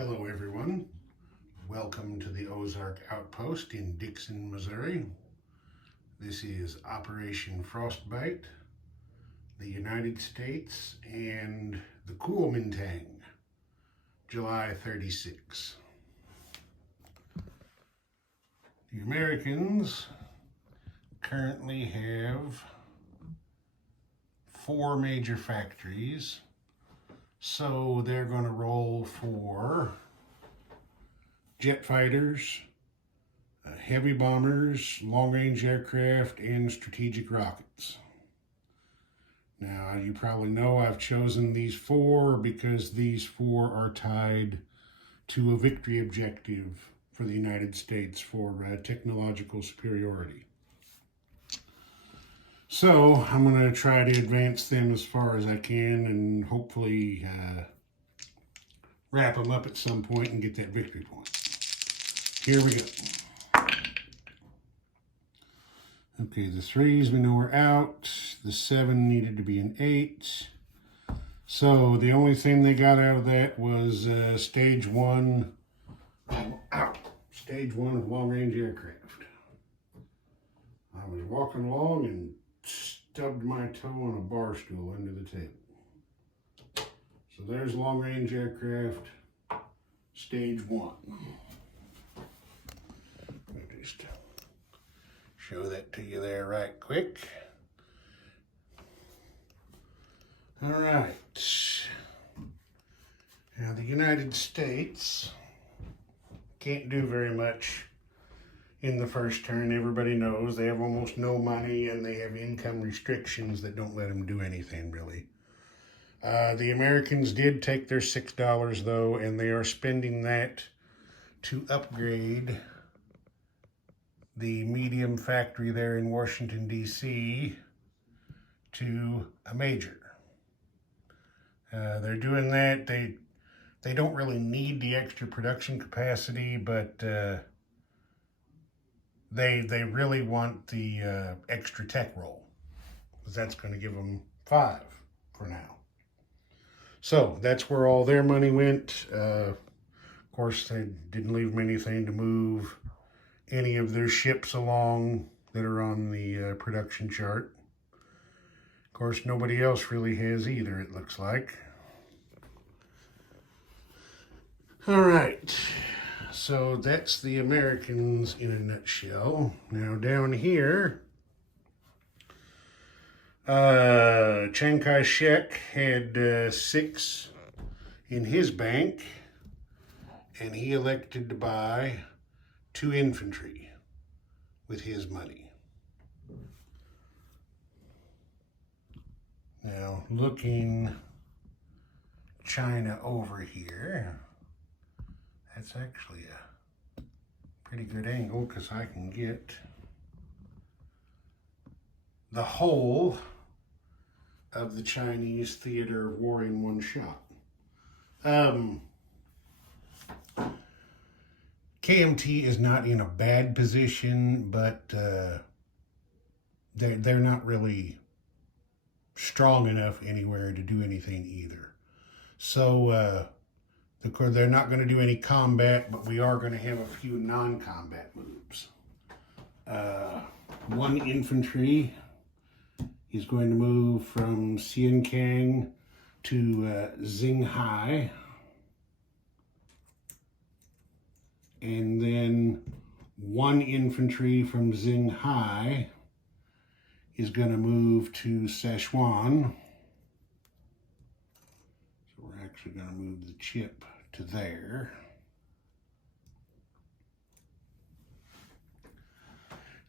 Hello everyone, welcome to the Ozark Outpost in Dixon, Missouri. This is Operation Frostbite, the United States, and the Kuomintang, July 36. The Americans currently have 4 major factories. So they're going to roll for jet fighters, heavy bombers, long-range aircraft, and strategic rockets. Now, you probably know I've chosen these 4 because these 4 are tied to a victory objective for the United States for technological superiority. So I'm going to try to advance them as far as I can and hopefully wrap them up at some point and get that victory point. Here we go. Okay, the 3s we know are out. The 7 needed to be an 8. So the only thing they got out of that was stage 1. Stage 1 of long-range aircraft. I was walking along and stubbed my toe on a bar stool under the table. So there's long-range aircraft, stage 1. Let me just show that to you there right quick. All right. Now the United States can't do very much in the first turn. Everybody knows they have almost no money and they have income restrictions that don't let them do anything really. The Americans did take their $6 though, and they are spending that to upgrade the medium factory there in Washington, D.C. to a major. They're doing that. They don't really need the extra production capacity, but they really want the extra tech roll, because that's going to give them 5 for now. So that's where all their money went. Of course, they didn't leave them anything to move any of their ships along that are on the production chart. Of course, nobody else really has either, it looks like. All right. So that's the Americans in a nutshell. Now down here, Chiang Kai-shek had 6 in his bank, and he elected to buy 2 infantry with his money. Now looking China over here, that's actually a pretty good angle because I can get the whole of the Chinese theater of war in one shot. KMT is not in a bad position, but they're not really strong enough anywhere to do anything either. So they're not going to do any combat, but we are going to have a few non-combat moves. 1 infantry is going to move from Xiankang to Xinghai. And then 1 infantry from Xinghai is going to move to Sichuan. So we're actually going to move the chip to there.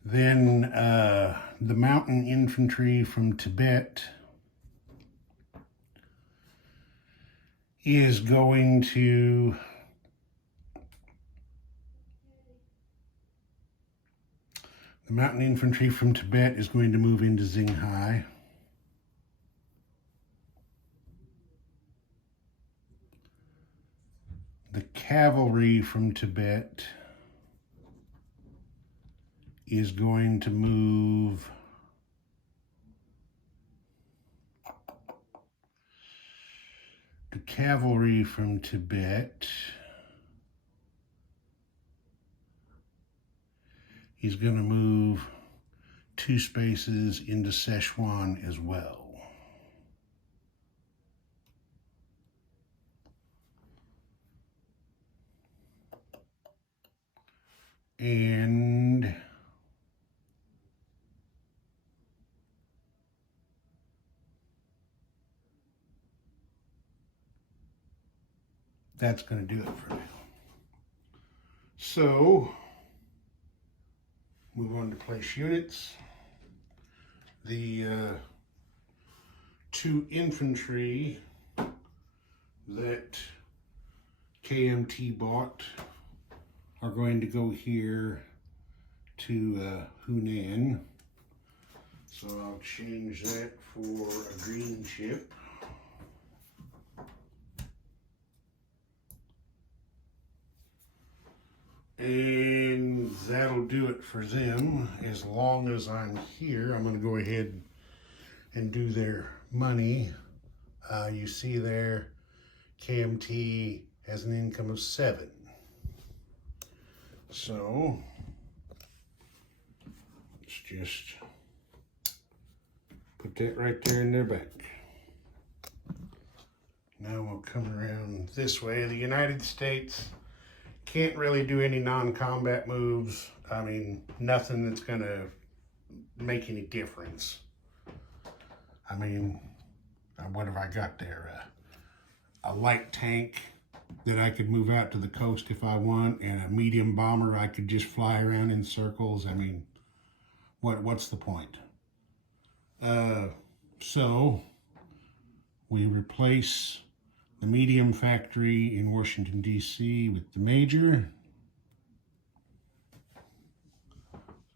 Then the mountain infantry from Tibet is going to move into Xinghai. The cavalry from Tibet is going to move the cavalry from Tibet he's going to move 2 spaces into Szechuan as well. And that's going to do it for now. So, move on to place units. The 2 infantry that KMT bought are going to go here to Hunan. So I'll change that for a green chip. And that'll do it for them. As long as I'm here, I'm going to go ahead and do their money. You see there, KMT has an income of 7. So, let's just put that right there in their bank. Now we'll come around this way. The United States can't really do any non-combat moves. I mean, nothing that's going to make any difference. I mean, what have I got there? A light tank that I could move out to the coast if I want, and a medium bomber I could just fly around in circles. I mean, what's the point? So we replace the medium factory in Washington, D.C. with the major.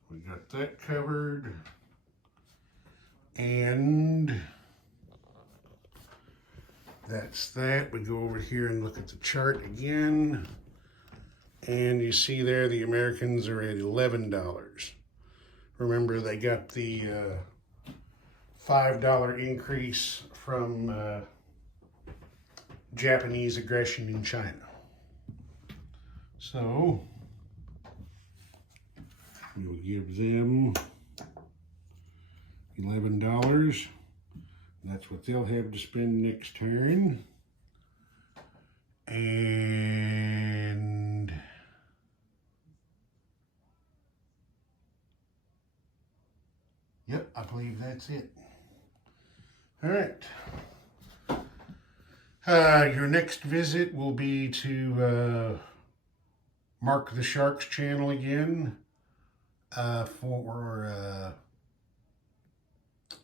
We got that covered. And that's that. We go over here and look at the chart again. And you see there the Americans are at $11. Remember, they got the $5 increase from Japanese aggression in China. So we'll give them $11. That's what they'll have to spend next turn. And yep, I believe that's it. All right. Your next visit will be to Mark the Sharks channel again for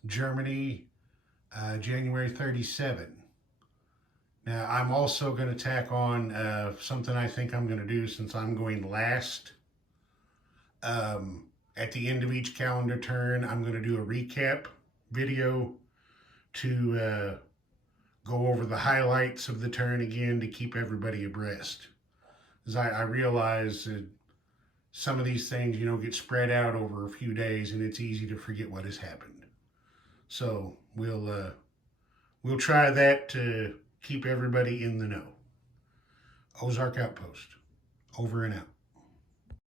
Germany, January 37. Now, I'm also going to tack on something I think I'm going to do since I'm going last. At the end of each calendar turn, I'm going to do a recap video to go over the highlights of the turn again to keep everybody abreast. Because I realize that some of these things, get spread out over a few days and it's easy to forget what has happened. So we'll try that to keep everybody in the know. Ozark Outpost, over and out.